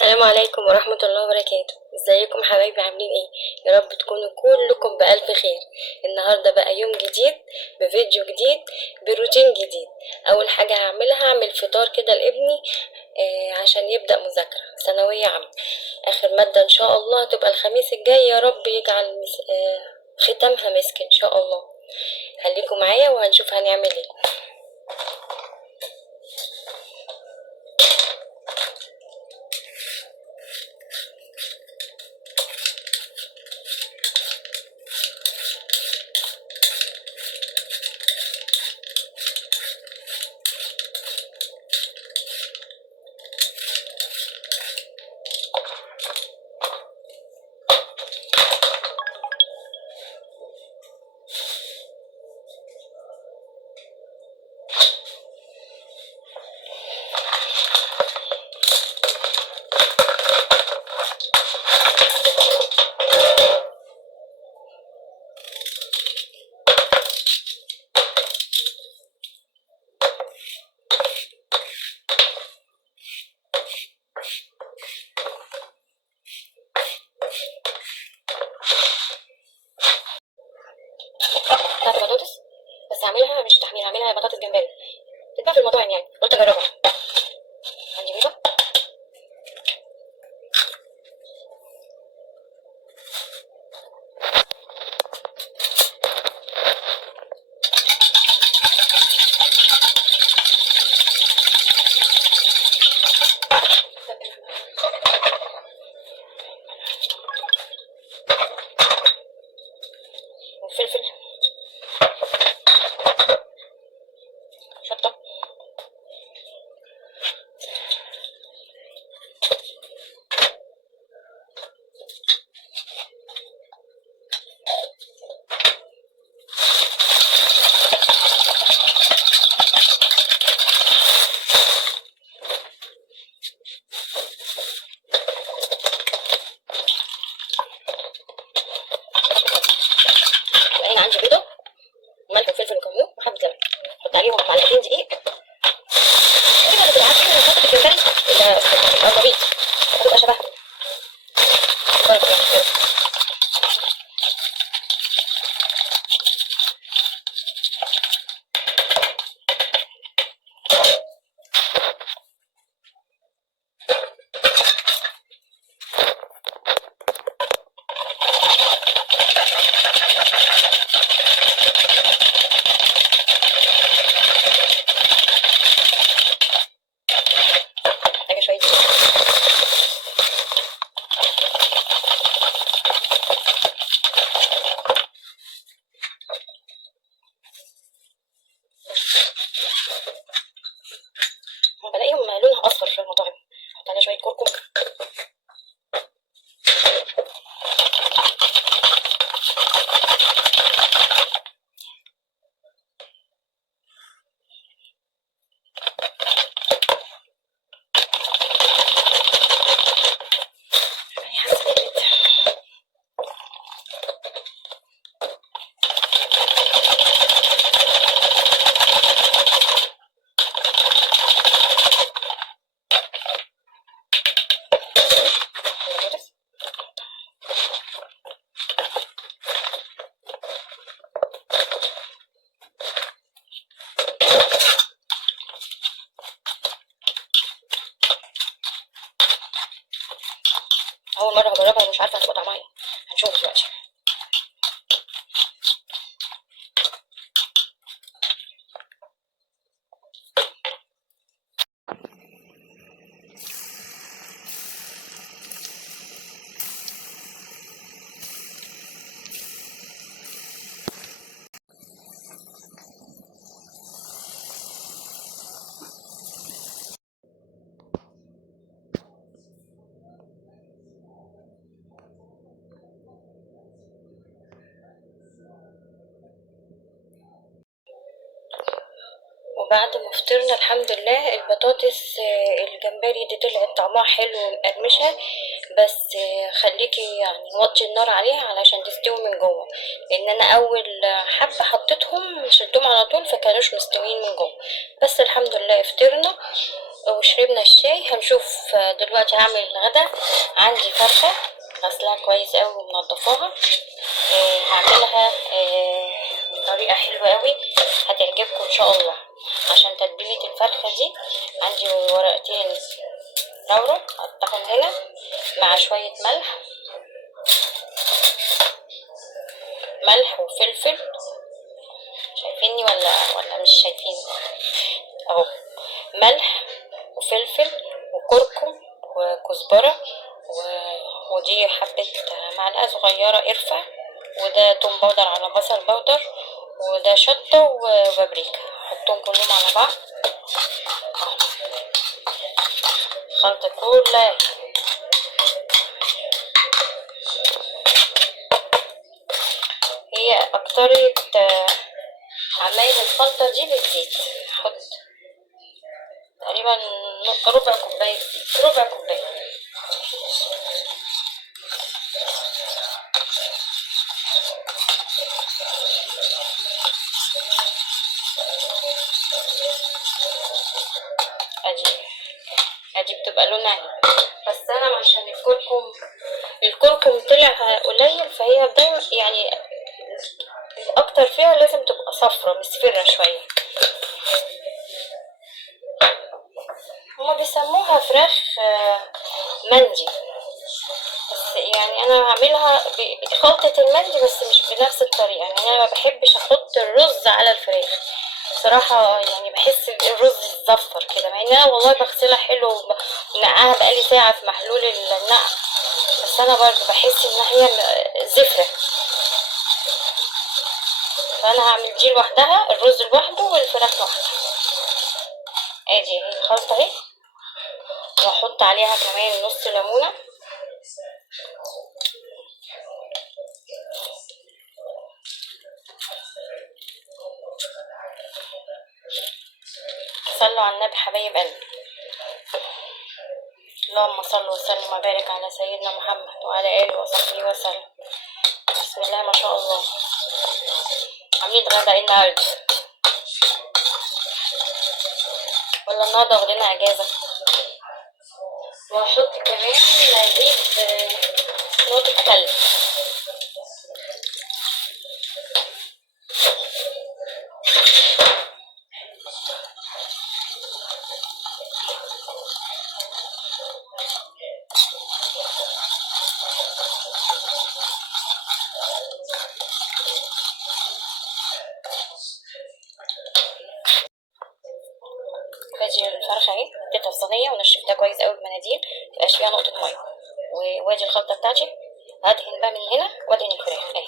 السلام عليكم ورحمة الله وبركاته. ازيكم حبايبي، عاملين ايه؟ يا رب تكونوا كلكم بألف خير. النهاردة بقى يوم جديد بفيديو جديد بروتين جديد. اول حاجة هعمل فطار كده لابني عشان يبدأ مذاكرة ثانوية عامة. اخر مادة ان شاء الله هتبقى الخميس الجاي، يا رب يجعل ختامها مسك ان شاء الله. خليكم معايا وهنشوف هنعمل ايه. بتاعت بطاطس، بس هعملها مش تحمير، هعملها بطاطس جمبري. تتباع في المطاعم يعني، قلت اجربها. عندي بيضة، وفلفل، شطة. هنا عندي بيضة وملح وفلفل وكمون وحبة لبن، احط عليهم معلقتين دقيق. الفكرة اللي بتبقى عارفين خلطة الجمبري القرنبيط هتبقى شبهها برضه يعني كده. محتاجة شوية دقيق. بلاقيهم لونها أصفر في المطاعم، احط عليها شوية كركم. يعني حاسة كبرت. البطاطس أول مرة هجربها ومش عارفة هتبقى طعمها ايه، هنشوف دلوقتي. وبعد ما فطرنا الحمد لله البطاطس الجمبري دي طلعت طعمها حلو ومقرمشة، بس خليكي يعني وطي النار عليها علشان تستوي من جوه، لان انا اول حبة حطيتهم شلتهم على طول فكانوش مستويين من جوه. بس الحمد لله فطرنا وشربنا الشاي. هنشوف دلوقتي هعمل الغدا. عندي فرخة غسلها كويس اوي ومنضفاها. هعملها بطريقة حلوة اوي هتعجبكم ان شاء الله. عشان تتبيلة الفرخة دي عندي ورقتين لورا هقطعهم هنا مع شوية ملح وفلفل. شايفيني ولا مش شايفين؟ اهو ملح وفلفل وكركم وكزبرة ودي حبة معلقة صغيرة قرفة، وده توم باودر على بصل باودر، وده شطة وبابريكا. حطهم كلهم على بعض خلطة كلها. هي اكترية عمايل الخلطة دي بالزيت. حط تقريبا ربع كوباية زيت، ربع كوباية. ادي بتبقى لونها، بس انا عشان الكركم طلع قليل، فهي دايما يعني الاكتر فيها لازم تبقى صفرة مصفرة شوية. هما بيسموها فراخ مندي، بس يعني انا هعملها بخلطة المندي بس مش بنفس الطريقة. يعني انا ما بحبش احط الرز على الفراخ بصراحة، يعني بحس الرز يتزفر كده، مع ان انا والله بغسلها حلو ونقعها بقالي ساعة في محلول النقع، بس انا برضه بحس ان هي زفرة. فانا هعمل دي لوحدها، الرز لوحده والفراخ لوحدها. ادي الخلطة اهي، واحط عليها كمان نص ليمونة. صلوا على النبي حبايب قلبي. اللهم صل وسلم وبارك على سيدنا محمد وعلى اله وصحبه وسلم. بسم الله ما شاء الله. عاملين غدا ايه النهارده؟ ولا النهارده واخدين اجازه؟ وهحط كمان زيت نقطة خل. ادي الفرخه اهي حطيتها في صينيه ونشفتها كويس قوي بمناديل متبقاش فيها نقطه ميه. وادي الخلطه بتاعتي هدهن بقى من هنا وادهن الفراخ اهي.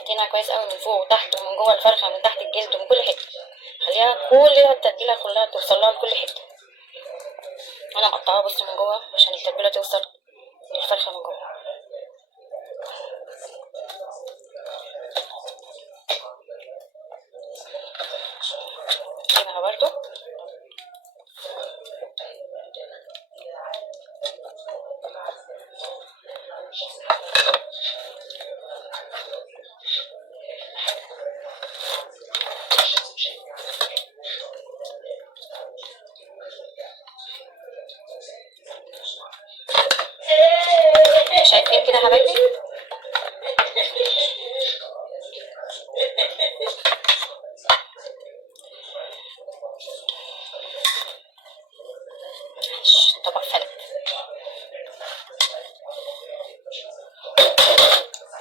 هدهنها كويس قوي من فوق وتحت ومن جوه الفرخه ومن تحت الجلد ومن كل حته. خليها كلها التتبيله كلها توصلها لكل حته. انا مقطعاها بص من جوه عشان التتبيله توصل للفرخه من جوه. سيبها برضو. شايفين كده حبايبي؟ طبق فلت.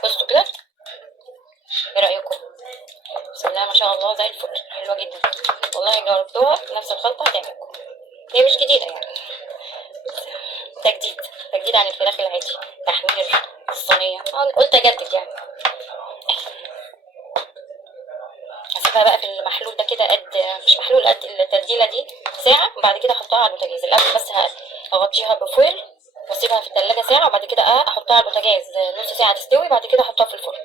بصوا كده ايه رايكم؟ بسم الله ما شاء الله زي الفل، حلوه جدا والله. جربتوها نفس الخلطه هتعجبكم. هي مش جديده يعني، تجديد عن الفراخ العادي. تحمير الصينيه قلت اجدد يعني. هسيبها بقى في المحلول ده كده قد مش محلول قد التتبيله دي ساعه، وبعد كده احطها على البوتاجاز. الاول بس هغطيها بفويل واسيبها في التلاجة ساعه، وبعد كده احطها على البوتاجاز نص ساعه تستوي، بعد كده احطها في الفرن.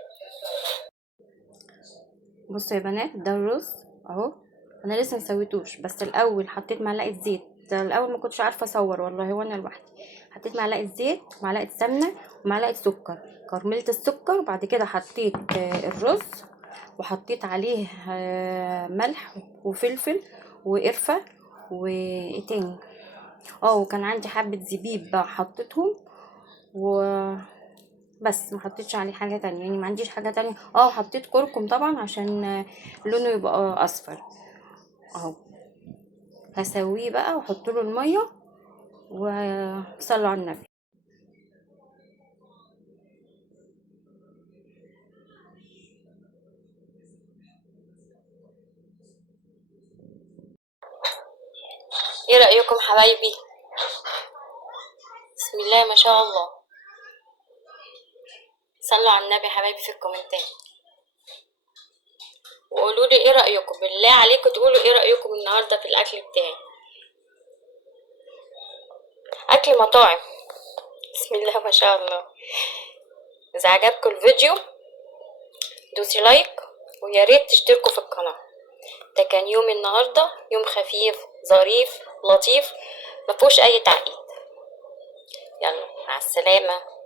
بصوا يا بنات ده الرز اهو. انا لسه مسويتوش، بس الاول حطيت معلقه زيت. الاول ما كنتش عارفه اصور والله وانا لوحدي. حطيت معلقه زيت، معلقه سمنه، ومعلقه سكر. كرملت السكر، وبعد كده حطيت الرز، وحطيت عليه ملح وفلفل وقرفه وايه تاني، وكان عندي حبه زبيب بقى حطيتهم، وبس ما حطيتش عليه حاجه تانية، يعني ما عنديش حاجه تانية. حطيت كركم طبعا عشان لونه يبقى اصفر. اهو هسويه بقى واحط له الميه، وصلوا على النبي. ايه رأيكم حبايبي؟ بسم الله ما شاء الله. صلوا على النبي حبايبي في الكومنتات، وقولوا لي ايه رأيكم، بالله عليكم تقولوا ايه رأيكم النهارده في الاكل بتاعي. اكل مطاعم. بسم الله ما شاء الله. اذا عجبكم الفيديو دوسي لايك، ويا ريت تشتركوا في القناة. ده كان يوم النهارده، يوم خفيف ظريف لطيف، مفيهوش اي تعقيد. يلا مع السلامة.